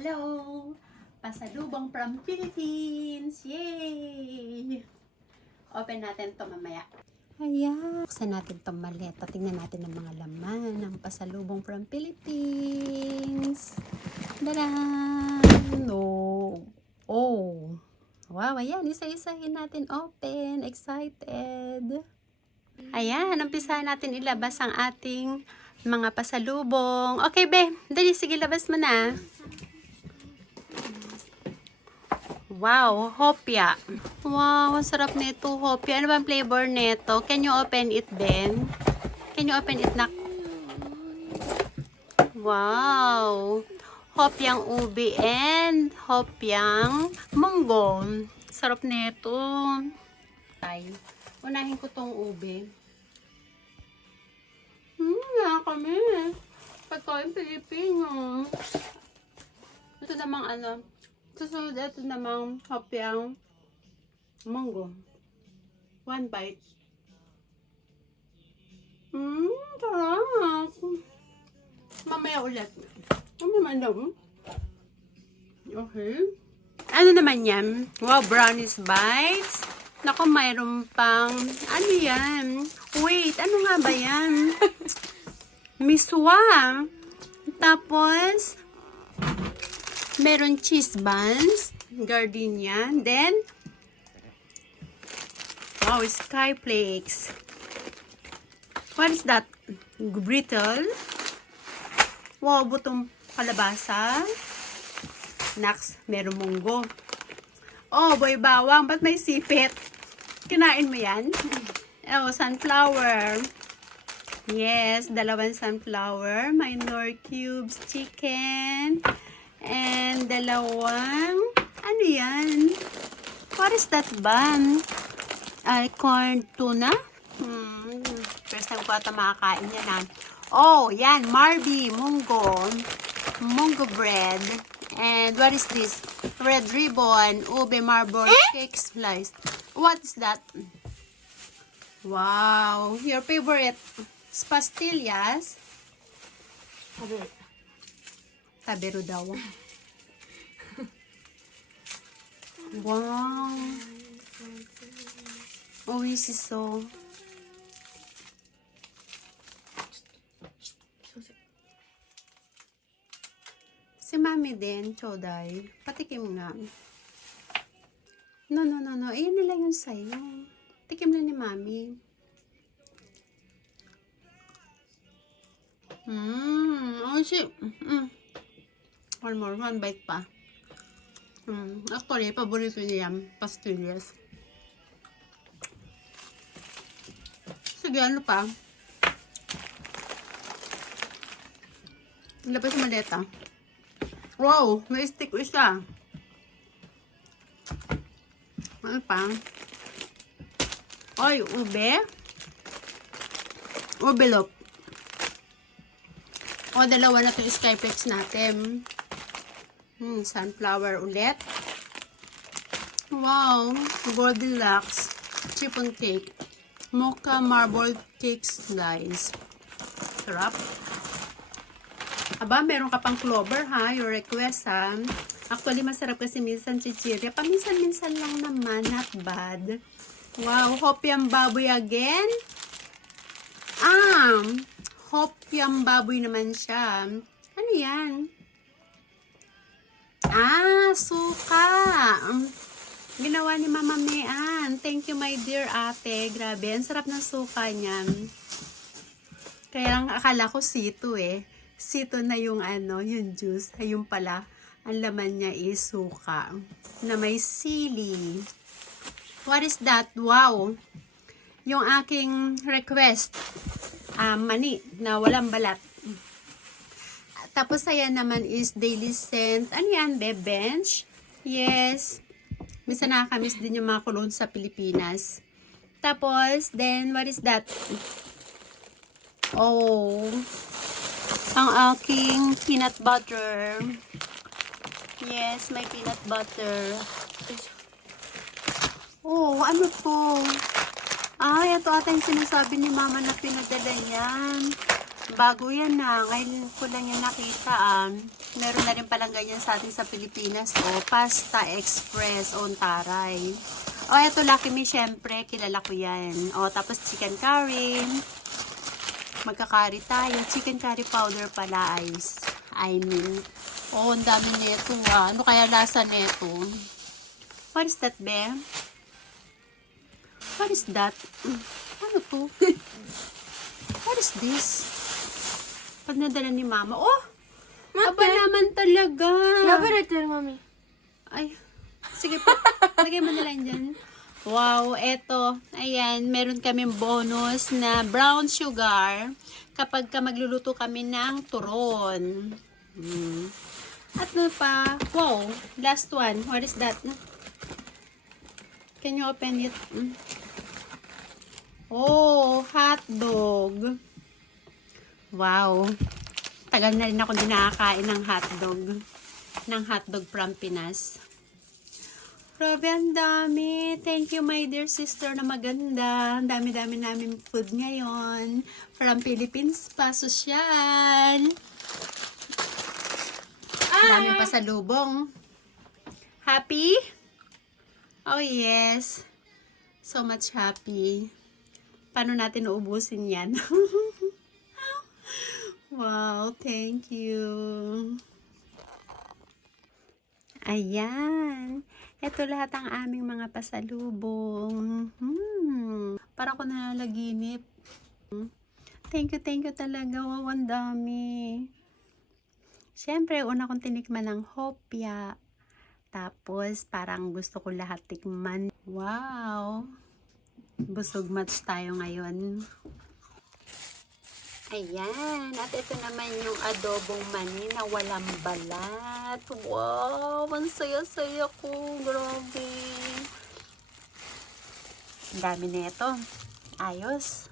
Hello! Pasalubong from Philippines! Yay! Open natin to mamaya. Ayan. Buksan natin itong maleta. Tingnan natin ang mga laman ng pasalubong from Philippines. Dadan! Oh! Oh! Wow! Ayan. Isa-isahin natin open. Excited! Ayan. Umpisahan natin ilabas ang ating mga pasalubong. Okay, be. Dali, sige, labas mo na. Wow, hopya. Wow, ang sarap nito, hopya. Ano bang flavor nito? Can you open it, Ben? Can you open it, nak? Wow. Hopyang ubi and hopyang munggo. Sarap nito. Ay, unahin ko tong ubi. Kami. Pagkain Pilipino. Ito namang ano. Susunod, ito namang hopyang munggo. 1 bite. Sarap. Mamaya ulit. Ano naman daw? Okay. Ano naman yan? Wow, brownies bites. Naku, mayroon pang, ano yan? Wait, ano nga ba yan? Miswa. Tapos, meron cheese buns, gardenia, then, wow, sky flakes. What is that? Brittle. Wow, butong kalabasa. Next, meron munggo. Oh, boy bawang, ba't may sipit? Kinain mo yan? Oh, sunflower. Yes, dalawang sunflower. Minor cubes chicken. And dalawang, ano yan? What is that ban? Corn tuna? First time ko ata makakain yan ha. Oh, yan, Marby, munggo. Munggo bread. And what is this? Red ribbon, ube marble cake slice. What is that? Wow, your favorite pastillas? Sabero daw. Wow. Oisiso. Si Mami din, choday. Patikim nga. No. Ayan nila yung sa'yo. Tikim na ni Mami. Oishi. One more, 1 bite pa. Actually, paborito niya yan, pastillas. Sige, ano pa? Ilabas sa maleta. Wow, may stick isa. Ano pa? Oy, ube. Ubelop. O, dalawa na ito yung skyflex natin. Sunflower ulit. Wow, Goldilocks chiffon cake. Mocha marble cake slice. Sarap. Aba, meron ka pang clover ha, your request ha. Actually, masarap kasi minsan chichirya. Paminsan-minsan lang naman, not bad. Wow, hopyang baboy again. Hopyang baboy naman siya. Ano yan? Suka. Ginawa ni Mama Mean. Thank you, my dear ate. Grabe, ang sarap ng suka niyan. Kaya lang akala ko sito eh. Sito na yung ano, yung juice. Ayun pala, ang laman niya is suka. Na may sili. What is that? Wow. Yung aking request. Mani na walang balat. Tapos ayan naman is daily scent. Ano yan, be? Bench? Yes. Minsan nakakamiss din yung mga cologne sa Pilipinas. Tapos, then, what is that? Oh, ang aking peanut butter. Yes, may peanut butter. Oh, ano to? Ito ata yung sinasabi ni Mama na pinadala yan. Bago yan na. Ngayon ko lang yan nakita. Meron na rin palang ganyan sa atin sa Pilipinas. Pasta Express on Taray. Eto Lucky Me, syempre. Kilala ko yan. Tapos chicken curry. Magkakari tayo. Chicken curry powder pala, ice. Ang dami nito. Ano kaya lasa nito? What is that, be? What is that? Ano to? What is this? Pag nadala ni mama. Aba naman talaga. Laboratory, mami. Ay, sige po. Lagay mo na lang dyan. Wow, eto. Ayan, meron kaming bonus na brown sugar kapag ka magluluto kami ng turon. At ano pa? Wow, last one. What is that? Can you open it? Hot dog. Wow. Tagal na rin ako din nakakain ng hotdog. Ng hotdog from Pinas. Grabe, ang dami. Thank you, my dear sister na maganda. Ang dami-dami namin food ngayon. From Philippines pa, sosyal. Dami pa sa lubong. Happy? Oh, yes. So much happy. Paano natin uubusin yan? Wow, thank you. Ayan. Ito lahat ang aming mga pasalubong. Parang ako nalalaginip. Thank you talaga. Wow, ang dami. Siyempre, una kong tinikman ng hopya. Tapos, parang gusto ko lahat tikman. Wow. Busog match tayo ngayon. Ayan. At ito naman yung adobong mani na walang balat. Wow. Ang saya-saya ko. Grabe. Ang dami na ito. Ayos.